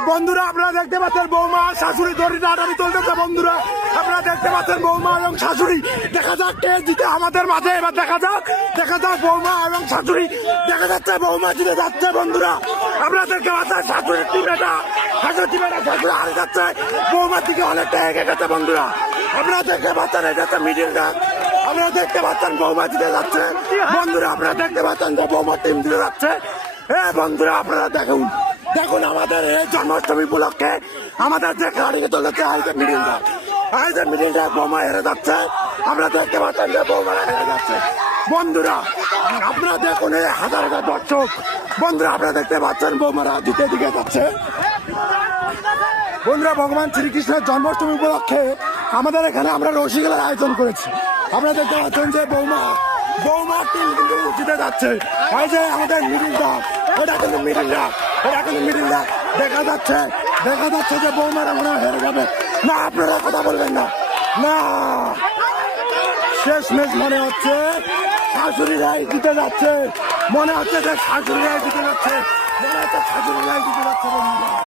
বন্ধুরা আপনারা দেখতে পাচ্ছেন বৌমা শাশুড়ি দড়ি টানাটানি চলতেছে। বন্ধুরা আপনারা দেখতে পাচ্ছেন বৌমা এবং শাশুড়ি। দেখা যাক কে জিতে আমাদের মাঝে। এবার দেখা যাক বৌমা এবং শাশুড়ি। দেখা যাচ্ছে বৌমা জিতে যাচ্ছে। বন্ধুরা আপনারা দেখতে পাচ্ছেন শাশুড়ির টিমেটা শাশুড়ি হারে যাচ্ছে। বৌমার দিকে অনেকটা এগিয়ে গেছে। বন্ধুরা আপনারা দেখতে পাচ্ছেন এটা হচ্ছে মিডিলটা। আপনারা দেখতে পাচ্ছেন বৌমা জিতে যাচ্ছে। বন্ধুরা আপনারা দেখতে পাচ্ছেন যে বৌমা টিম জিতে যাচ্ছে। বন্ধুরা আপনারা দেখুন আমাদের এই জন্মাষ্টমী উপলক্ষে আমাদের যে গাড়িকে চলেছে মিডিলটা বোমা হেরে যাচ্ছে। আমরা দেখতে পাচ্ছেন যে বোমা হেরে যাচ্ছে। বন্ধুরা আপনারা দেখুন এই হাজার হাজার দর্শক। বন্ধুরা আপনারা দেখতে পাচ্ছেন বোমারা দিকে দিকে যাচ্ছে। বন্ধুরা ভগবান শ্রীকৃষ্ণের জন্মাষ্টমী উপলক্ষে আমাদের এখানে আমরা রসিকেলার আয়োজন করেছি। আপনারা দেখতে পাচ্ছেন যে বৌমা টিম কিন্তু জিতে যাচ্ছে। এই যে আমাদের মিডিলটা এটা কিন্তু মিডিলটা দেখা যাচ্ছে যে বৌমারা মনে হেরে যাবে। না আপনারা কথা বলবেন না। শেষমেশ মনে হচ্ছে শাশুড়িরাই জিতে যাচ্ছে। মনে হচ্ছে যে শাশুড়িরাই জিতে যাচ্ছে। বন্ধুরা